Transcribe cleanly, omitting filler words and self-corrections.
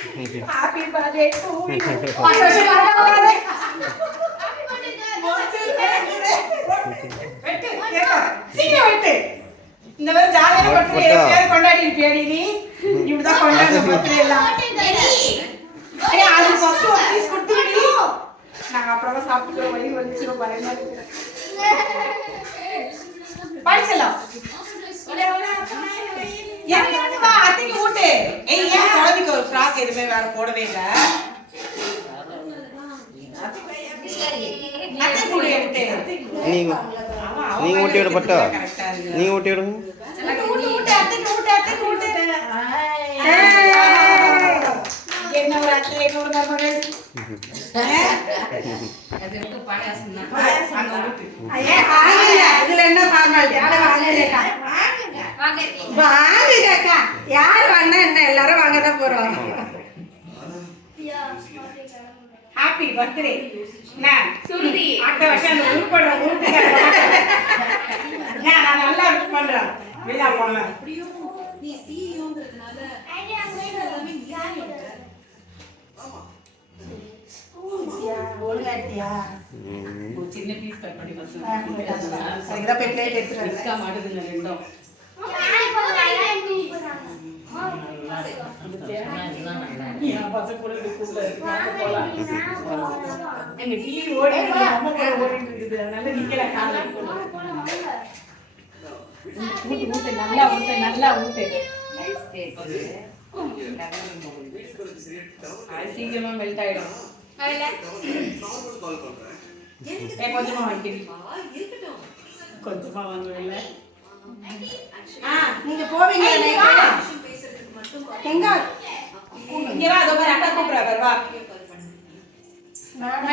Happy birthday to you. சீக்கிரம் வெட்டு. இந்த மாதிரி ஜாலியான பர்த்டே எப்பயாவது கொண்டாடி இருப்பியா நீ? இப்படிதான் கொண்டாடுற பர்த்டே எல்லாம். அது ஃபர்ஸ்ட் ஒரு பீஸ் கொடுத்துடி. நாங்க அப்புறமா சாப்பிட்டுறோம், வயிறு வலிச்சிரும் பயமா இருக்கு. படிச்சலாம். எனக்கு வா அத்தைக்கு ஊட்டு. ஏய் ஏன் குழந்தைக்கு ஒரு ஃப்ராக் எதுமே வேற போடவே இல்ல. அத்தை கூட எடுத்து. நீங்க ஊட்டி விட பட்டா. நீங்க ஊட்டி விடுங்க. ஊட்டு ஊட்டு அத்தைக்கு ஊட்டு அத்தைக்கு ஊட்டு. என்ன ஒரு அத்தை என்ன ஒரு மகள். அதுக்கு பாயாசம் தான். பாயாசம் ஊட்டு. ஐயே ஆகல. இதுல என்ன ஃபார்மாலிட்டி? அட வாங்கலேக்கா. வாங்குங்கக்கா. யார் வாங்கினா என்ன எல்லாரும் வாங்க தான் போறோம். Happy birthday. நான் சுருதி அடுத்த வருஷம் அந்த உருப்பட ஊட்டு. நான் நல்லா விஷ் பண்றேன். விழா போலாம். நீ சிஇஓங்கிறதுனால ஐடியா எல்லாமே நீங்க ஆமா. ஒழுங்காட்டியா ஒரு சின்ன பீஸ் கட் பண்ணி வச்சிருக்கேன். சரிடா பிளேட் எடுத்து வைக்க மாட்டேங்குது ரெண்டும். எங்க டிவி ஓடி அம்மா கூட ஓடிட்டு இருக்குது. அதனால நிக்கல காலைல ஊட்டு ஊட்டு நல்லா ஊட்டு. சீக்கிரமா மெல்ட் ஆயிடும். கொஞ்சமா வாங்கிக்கிறீ கொஞ்சமா வாங்குவேல. நீங்க போவீங்க எங்க இங்க வா. அதோ அக்கா கூப்பிடுறா வா. நான்